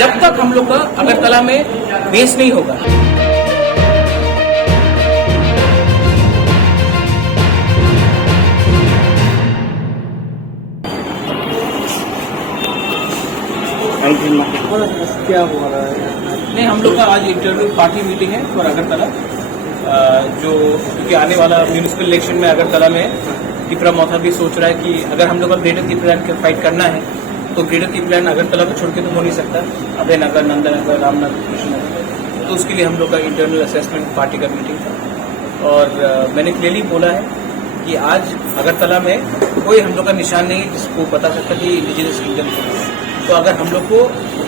जब तक हम लोग का अगरतला में बेस नहीं होगा। क्या हो रहा है? नहीं, हम लोग का आज इंटरव्यू पार्टी मीटिंग है फॉर अगरतला, जो क्योंकि आने वाला म्यूनिसिपल इलेक्शन में अगरतला में त्रिपुरा मौथा भी सोच रहा है कि अगर हम लोग का ग्रेटर त्रिपुरा के फाइट करना है तो ग्रेटर त्रिपुरा अगरतला को छोड़ के तो हो नहीं सकता, अभय नगर, नंदा नगर, रामनगर, कृष्णनगर। तो उसके लिए हम लोग का इंटरनल असेसमेंट पार्टी का मीटिंग था और मैंने क्लियरली बोला है कि आज अगरतला में कोई हम लोग का निशान नहीं है जिसको बता सकता कि इंडिजिनस किंगडम से। तो अगर हम लोग को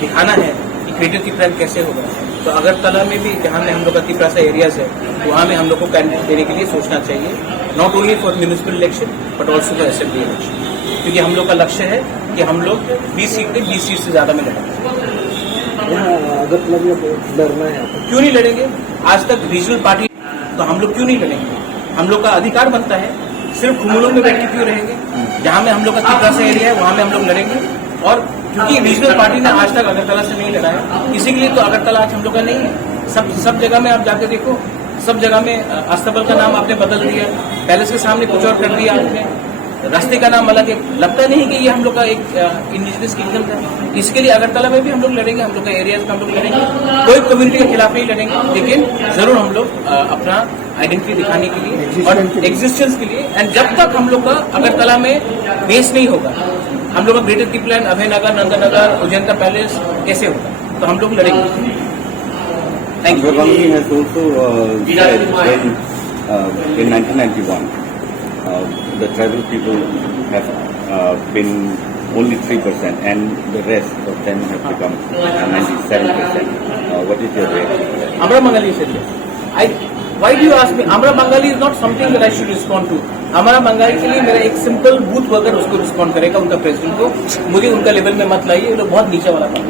दिखाना है कि ग्रेटर त्रिपुरा कैसे होगा तो अगरतला में भी जहाँ में हम लोग का त्रिपुरा से एरियाज है वहाँ में हम लोग को कैंडिडेट देने के लिए सोचना चाहिए, not only for municipal election but also for assembly election, क्योंकि हम लोग का लक्ष्य है कि हम लोग 20 सीट में 20 सीट से ज्यादा में लड़ेंगे। अगरतला में लड़ना है, क्यों नहीं लड़ेंगे? आज तक रीजनल पार्टी तो हम लोग क्यों नहीं लड़ेंगे? हम लोग का अधिकार बनता है, सिर्फ खुमलों में बैठ के क्यों रहेंगे? जहाँ में हम लोग का त्रिपुरा से एरिया है वहाँ में हम लोग लड़ेंगे। और क्योंकि रीजनल पार्टी ने आज तक अगरतला से नहीं लड़ा है, इसी के लिए तो अगरतला आज हम लोग का नहीं है। सब जगह में आप जाके देखो, सब जगह में अस्तबल का नाम आपने बदल दिया, पैलेस के सामने कुछ और कर दिया आपने, रास्ते का नाम अलग है। लगता नहीं कि ये हम लोग का एक इंडिजिनस किंगडम था। इसके लिए अगरतला में भी हम लोग लड़ेंगे, हम लोग का एरियाज में हम लोग लड़ेंगे, कोई कम्युनिटी के खिलाफ नहीं लड़ेंगे, लेकिन जरूर हम लोग अपना आइडेंटिटी दिखाने के लिए और एग्जिस्टेंस के लिए। एंड जब तक हम लोग का अगरतला में बेस नहीं होगा, हम लोग का ग्रेटर त्रिपुरा, अभय नगर, नंदा नगर, उजैंता पैलेस कैसे होगा? तो हम लोग लड़ेंगे। Thank you. In 1991, the tribal people have been only 3%, and the rest of them have become 97%. What is your reaction? Amra Bengali said yes. Why do you ask me? Amra Bengali is not something that I should respond to. हमारा बंगाली के लिए मेरा एक simple booth worker उसको respond करेगा, उनका president को। मुझे उनका लेवल में मत लाइए, ये लोग बहुत नीचे वाला काम।